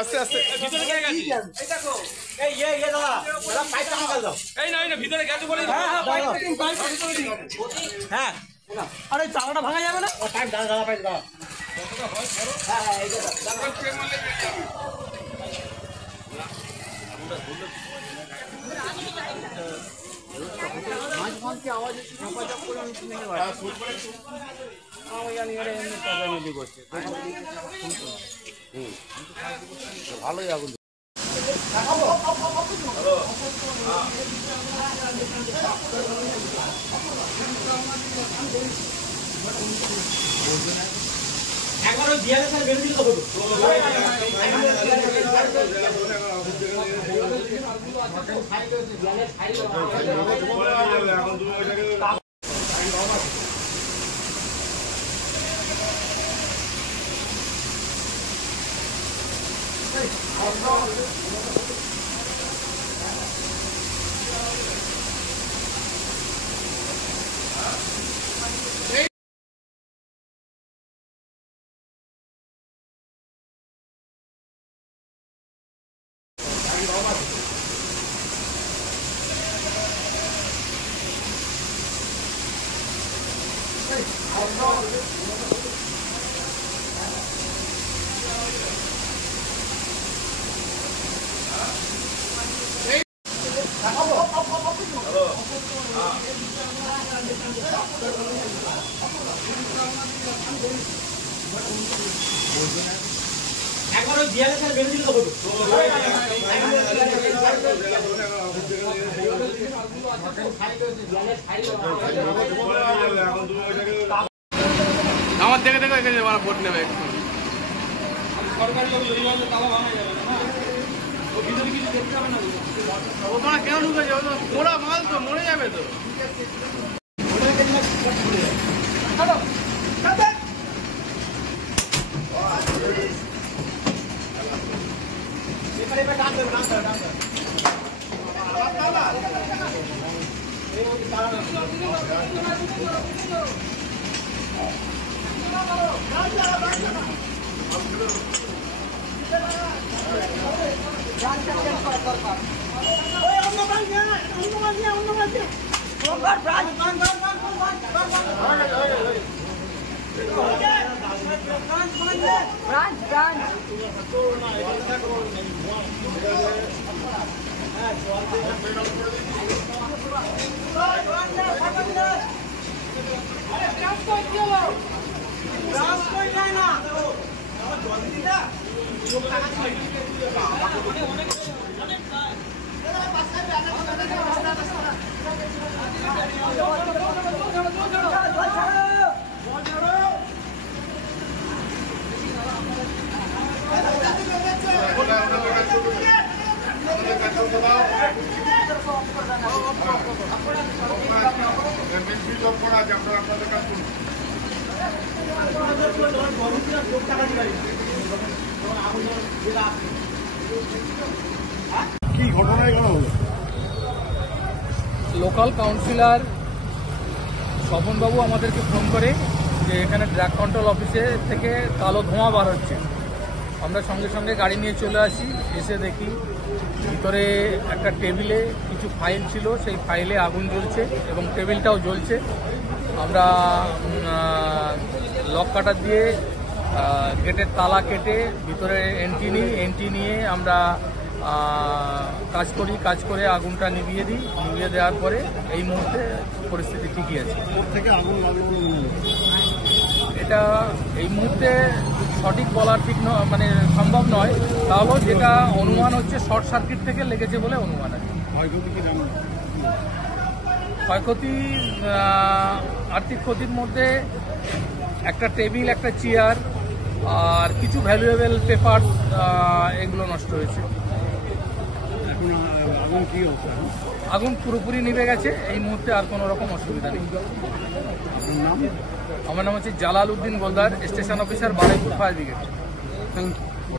আস্তে আস্তে ভিতরে কে গেছে? এই দেখো এই দাদা দাদা পাইপটা লাগাল দাও। এই না ভিতরে গেছে বলে। হ্যাঁ পাইপ ভিতরে দিই। হ্যাঁ আরে চালাটা ভাঙা যাবে না? পাইপ দাদা পাইপ দাও। কতটা হয় বড়? হ্যাঁ এই দাদা দাদা কে মারলে বেরিয়ে আমরা ধরলে মাছ মানকে আওয়াজ চাপাচাপ করে আমি শুনে নেব। হ্যাঁ শুন করে আমি জানি এর এমনি চাপাচাপি করছে। ভালোই আগুন। একবার ওই দিয়ালে স্যার বের দিল তো একবার ওই দিয়ালে স্যার বের দিল তো আমার দেখে দেখে এখানে ওরা ভোট নেবে সরকারি লোক তালা ভাঙা যাবে না ও ভিতরে কিছু দেখতে হবে না ও তোমরা কেন ঢুকে যাবে তো মোড়া মাল তো মরে যাবে তো লোকাল কাউন্সিলর স্বপনবাবু আমাদেরকে ফোন করে যে এখানে ড্রাগ কন্ট্রোল অফিসে থেকে কালো ধোঁয়া বার হচ্ছে। আমরা সঙ্গে সঙ্গে গাড়ি নিয়ে চলে আসি, এসে দেখি ভিতরে একটা টেবিলে কিছু ফাইল ছিল, সেই ফাইলে আগুন জ্বলছে এবং টেবিলটাও জ্বলছে। আমরা লক কাটার দিয়ে গেটের তালা কেটে ভিতরে এন্ট্রি নিয়ে আমরা কাজ করে আগুনটা নিভিয়ে দিই। নিভিয়ে দেওয়ার পরে এই মুহূর্তে পরিস্থিতি ঠিকই আছে। এটা এই মুহূর্তে সঠিক বলার ঠিক মানে সম্ভব নয়, তাহলেও যেটা অনুমান হচ্ছে শর্ট সার্কিট থেকে লেগেছে বলে অনুমান আছে। ক্ষয়ক্ষতি আর্থিক ক্ষতির মধ্যে একটা টেবিল, একটা চেয়ার আর কিছু ভ্যালুয়েবল পেপার এগুলো নষ্ট হয়েছে। আগুন পুরোপুরি নিভে গেছে, এই মুহূর্তে আর কোনো রকম অসুবিধা নেই। আমার নাম হচ্ছে Jalal Uddin Goldar, station officer, Baruipur fire brigade.